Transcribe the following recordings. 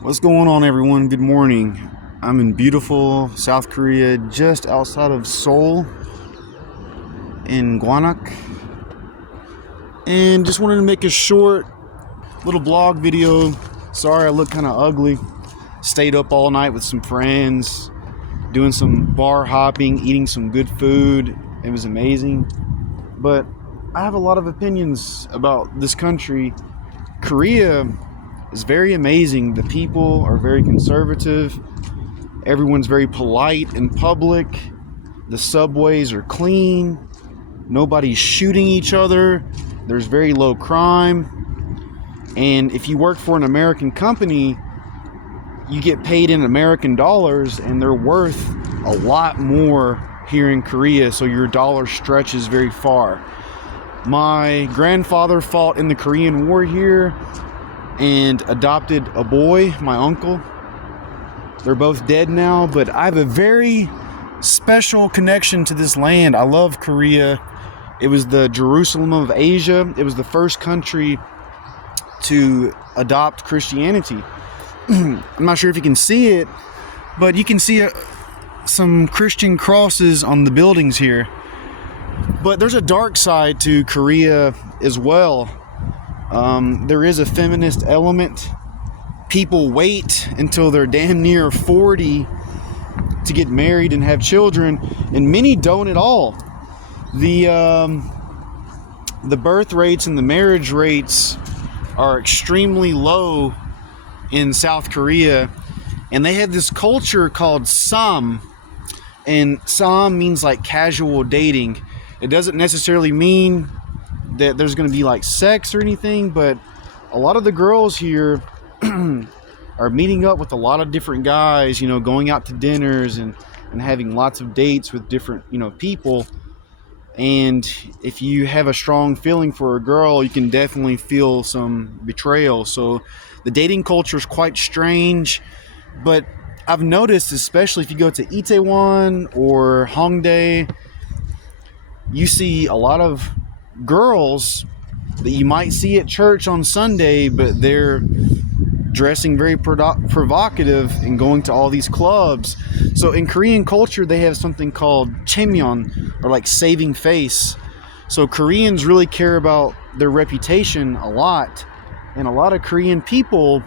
What's going on, everyone? Good morning. I'm in beautiful South Korea, just outside of Seoul in Gwanak, and just wanted to make a short little blog video. Sorry I look kind of ugly. Stayed up all night with some friends, doing some bar hopping, eating some good food. It was amazing. But I have a lot of opinions about this country. Korea is very amazing. The people are very conservative. Everyone's very polite in public. The subways are clean. Nobody's shooting each other. There's very low crime. And if you work for an American company, you get paid in American dollars, and they're worth a lot more here in Korea, so your dollar stretches very far. My grandfather fought in the Korean War here and adopted a boy, my uncle. They're both dead now, but I have a very special connection to this land. I love Korea. It was the Jerusalem of Asia. It was the first country to adopt Christianity. I'm not sure if you can see it, but you can see some Christian crosses on the buildings here. But there's a dark side to Korea as well. There is a feminist element. People wait until they're damn near 40 to get married and have children, and many don't at all. The birth rates and the marriage rates are extremely low in South Korea, and they have this culture called Sam, and Sam means like casual dating. It doesn't necessarily mean that there's going to be like sex or anything, but a lot of the girls here are meeting up with a lot of different guys, going out to dinners and having lots of dates with different, people. And if you have a strong feeling for a girl, you can definitely feel some betrayal. So the dating culture is quite strange, but I've noticed, especially if you go to Itaewon or Hongdae, you see a lot of girls that you might see at church on Sunday, but they're dressing very provocative and going to all these clubs. So in Korean culture, they have something called chaemyeon, or like saving face. So Koreans really care about their reputation a lot, and a lot of Korean people,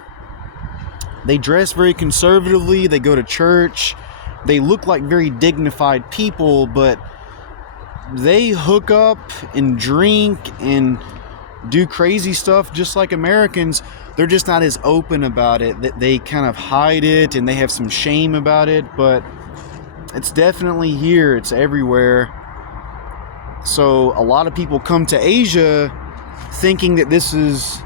they dress very conservatively. They go to church. They look like very dignified people, but they hook up and drink and do crazy stuff just like Americans. They're just not as open about it. They kind of hide it, and they have some shame about it, but it's definitely here. It's everywhere. So a lot of people come to Asia thinking that this is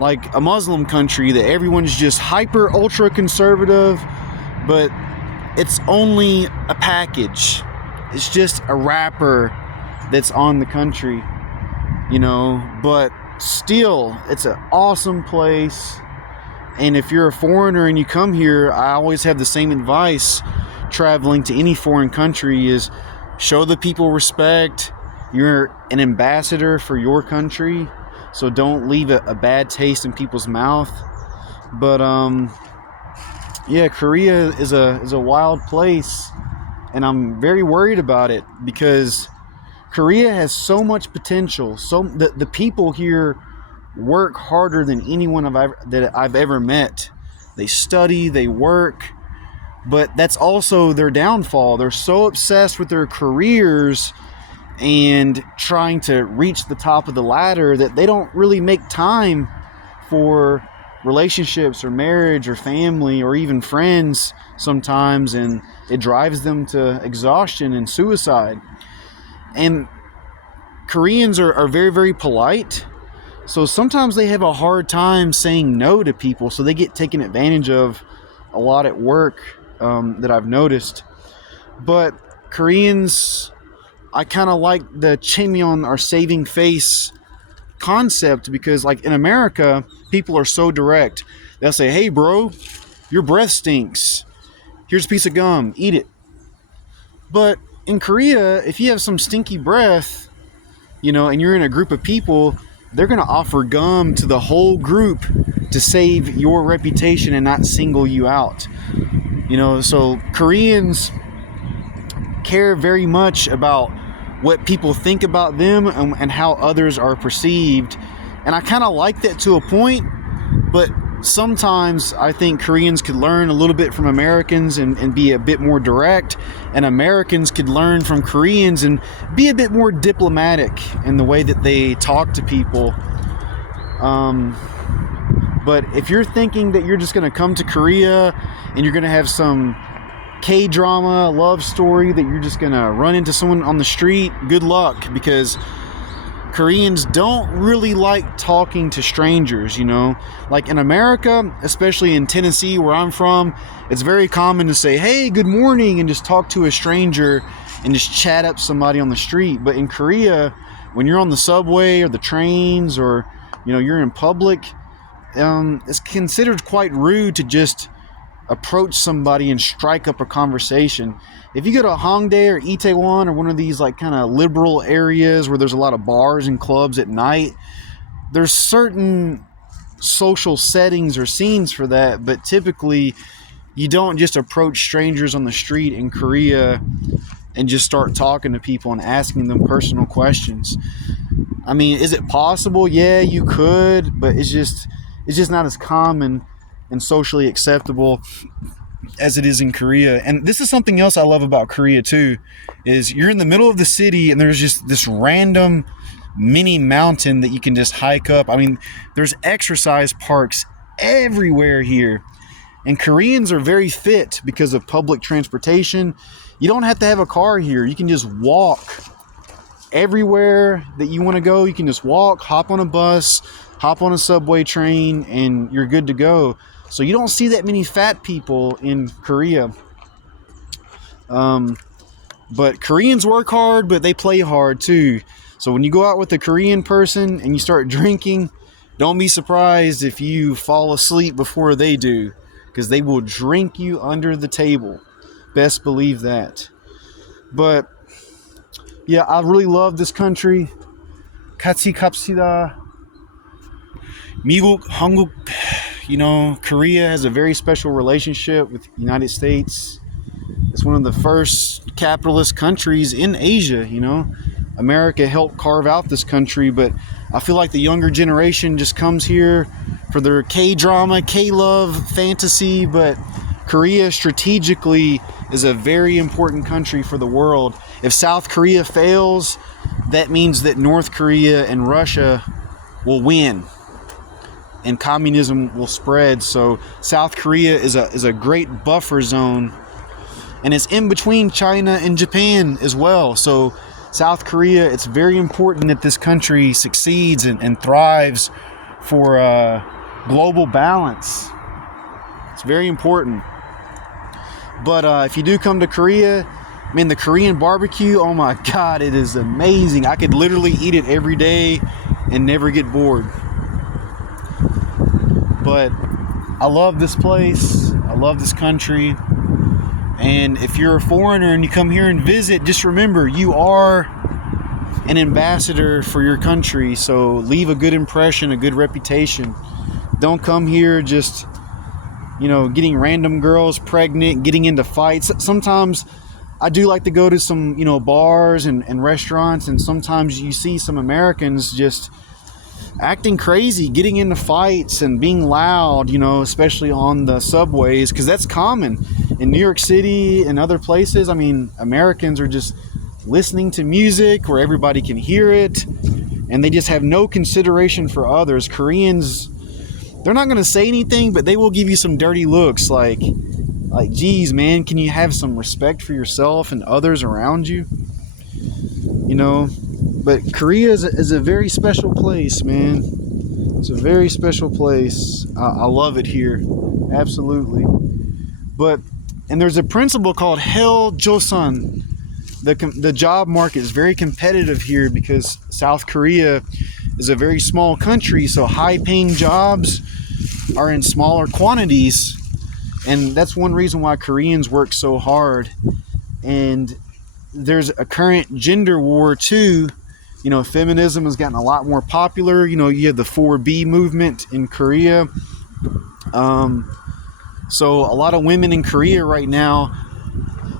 like a Muslim country, that everyone's just hyper ultra conservative, but it's only a package. It's just a wrapper that's on the country, but still, it's an awesome place. And if you're a foreigner and you come here, I always have the same advice traveling to any foreign country is show the people respect. You're an ambassador for your country, so don't leave a bad taste in people's mouth. But Korea is a wild place, and I'm very worried about it because Korea has so much potential. So the people here work harder than anyone that I've ever met. They study, they work, but that's also their downfall. They're so obsessed with their careers and trying to reach the top of the ladder that they don't really make time for relationships or marriage or family or even friends sometimes, and it drives them to exhaustion and suicide. And Koreans are very, very polite. So sometimes they have a hard time saying no to people. So they get taken advantage of a lot at work, that I've noticed. But Koreans, I kind of like the chaemyeon, or saving face concept, because like in America, people are so direct. They'll say, hey bro, your breath stinks. Here's a piece of gum, eat it. But in Korea, if you have some stinky breath, and you're in a group of people, they're going to offer gum to the whole group to save your reputation and not single you out. So Koreans care very much about what people think about them and how others are perceived. And I kind of like that to a point, but sometimes I think Koreans could learn a little bit from Americans and be a bit more direct, and Americans could learn from Koreans and be a bit more diplomatic in the way that they talk to people. But if you're thinking that you're just going to come to Korea and you're going to have some K-drama love story that you're just going to run into someone on the street, good luck, because Koreans don't really like talking to strangers, Like in America, especially in Tennessee, where I'm from, it's very common to say, hey, good morning, and just talk to a stranger and just chat up somebody on the street. But in Korea, when you're on the subway or the trains or, you're in public, it's considered quite rude to just approach somebody and strike up a conversation. If you go to Hongdae or Itaewon or one of these like kind of liberal areas where there's a lot of bars and clubs at night, there's certain social settings or scenes for that, but typically you don't just approach strangers on the street in Korea and just start talking to people and asking them personal questions. I mean, is it possible? Yeah, you could, but it's just not as common and socially acceptable as it is in Korea. And this is something else I love about Korea too, is you're in the middle of the city and there's just this random mini mountain that you can just hike up. I mean, there's exercise parks everywhere here. And Koreans are very fit because of public transportation. You don't have to have a car here. You can just walk everywhere that you want to go. You can just walk, hop on a bus, hop on a subway train, and you're good to go. So you don't see that many fat people in Korea. But Koreans work hard, but they play hard too. So when you go out with a Korean person and you start drinking, don't be surprised if you fall asleep before they do, because they will drink you under the table. Best believe that. But yeah, I really love this country. 같이 갑시다. 미국, 한국, Korea has a very special relationship with the United States. It's one of the first capitalist countries in Asia, America helped carve out this country, but I feel like the younger generation just comes here for their K-drama, K-love, fantasy, but Korea strategically is a very important country for the world. If South Korea fails, that means that North Korea and Russia will win and communism will spread. So South Korea is a great buffer zone, and it's in between China and Japan as well. So South Korea, it's very important that this country succeeds and thrives for global balance. It's very important. But if you do come to Korea, the Korean barbecue, oh my God, it is amazing. I could literally eat it every day and never get bored. But I love this place. I love this country. And if you're a foreigner and you come here and visit, just remember, you are an ambassador for your country. So leave a good impression, a good reputation. Don't come here just, getting random girls pregnant, getting into fights. Sometimes I do like to go to some, bars and restaurants, and sometimes you see some Americans just acting crazy, getting into fights and being loud, especially on the subways, because that's common in New York City and other places. Americans are just listening to music where everybody can hear it, and they just have no consideration for others. Koreans, they're not going to say anything, but they will give you some dirty looks like, geez, man, can you have some respect for yourself and others around you? But Korea is a very special place, man. It's a very special place. I love it here. Absolutely. And there's a principle called Hell Joseon. The job market is very competitive here because South Korea is a very small country, so high-paying jobs are in smaller quantities. And that's one reason why Koreans work so hard. And there's a current gender war too, feminism has gotten a lot more popular. You have the 4B movement in Korea. So a lot of women in Korea right now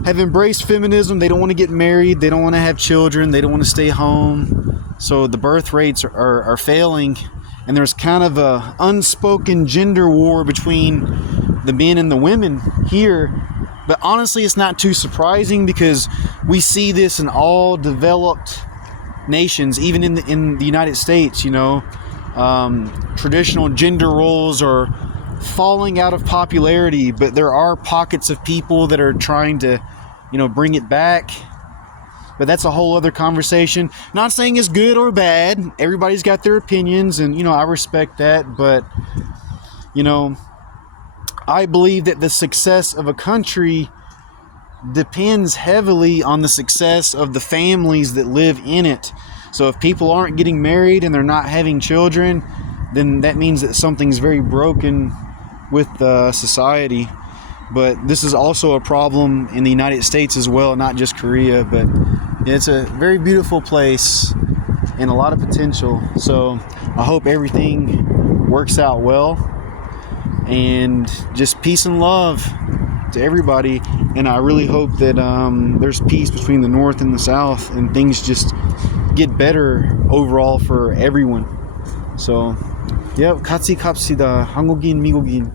have embraced feminism. They don't want to get married. They don't want to have children. They don't want to stay home. So the birth rates are failing. And there's kind of a unspoken gender war between the men and the women here. But honestly, it's not too surprising because we see this in all developed nations, even in the United States. Traditional gender roles are falling out of popularity, but there are pockets of people that are trying to bring it back. But that's a whole other conversation. Not saying it's good or bad. Everybody's got their opinions, and I respect that. But I believe that the success of a country depends heavily on the success of the families that live in it. So if people aren't getting married and they're not having children, then that means that something's very broken with society. But this is also a problem in the United States as well, not just Korea. But it's a very beautiful place and a lot of potential. So I hope everything works out well, and just peace and love to everybody. And I really hope that there's peace between the North and the South, and things just get better overall for everyone. So yeah, 같이 갑시다. 한국인, 미국인,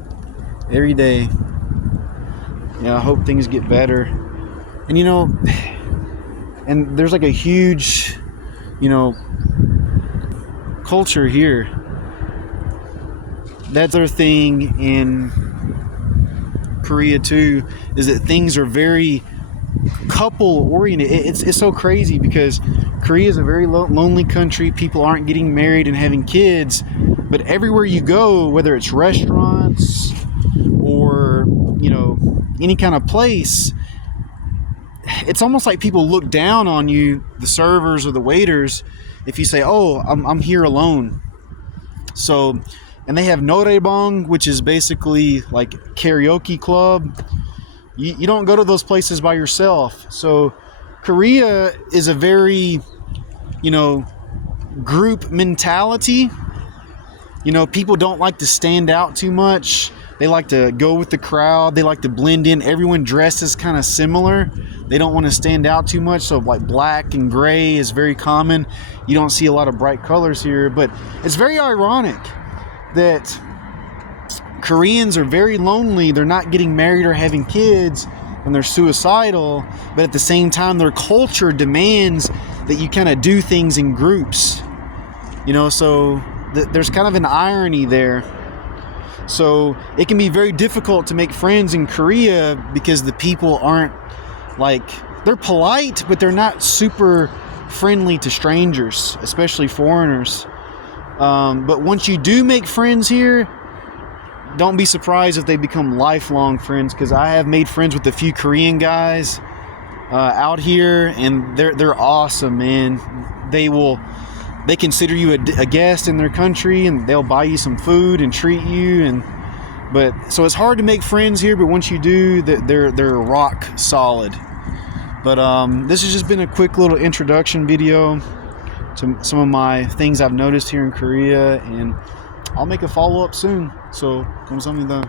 every day. Yeah, I hope things get better. And and there's like a huge, culture here. That's their thing in Korea too, is that things are very couple oriented. It's so crazy because Korea is a very lonely country. People aren't getting married and having kids, but everywhere you go, whether it's restaurants or any kind of place, it's almost like people look down on you, the servers or the waiters, if you say, "Oh, I'm here alone." So, and they have noraebang, which is basically like karaoke club. You don't go to those places by yourself. So Korea is a very, group mentality. People don't like to stand out too much. They like to go with the crowd. They like to blend in. Everyone dresses kind of similar. They don't want to stand out too much. So like black and gray is very common. You don't see a lot of bright colors here, but it's very ironic that Koreans are very lonely. They're not getting married or having kids, and they're suicidal. But at the same time, their culture demands that you kind of do things in groups. So there's kind of an irony there. So it can be very difficult to make friends in Korea because the people aren't they're polite, but they're not super friendly to strangers, especially foreigners. But once you do make friends here, don't be surprised if they become lifelong friends, because I have made friends with a few Korean guys out here, and they're awesome, man. They consider you a guest in their country, and they'll buy you some food and treat you. So it's hard to make friends here, but once you do, they're rock solid. But this has just been a quick little introduction video to some of my things I've noticed here in Korea, and I'll make a follow-up soon. So, 감사합니다.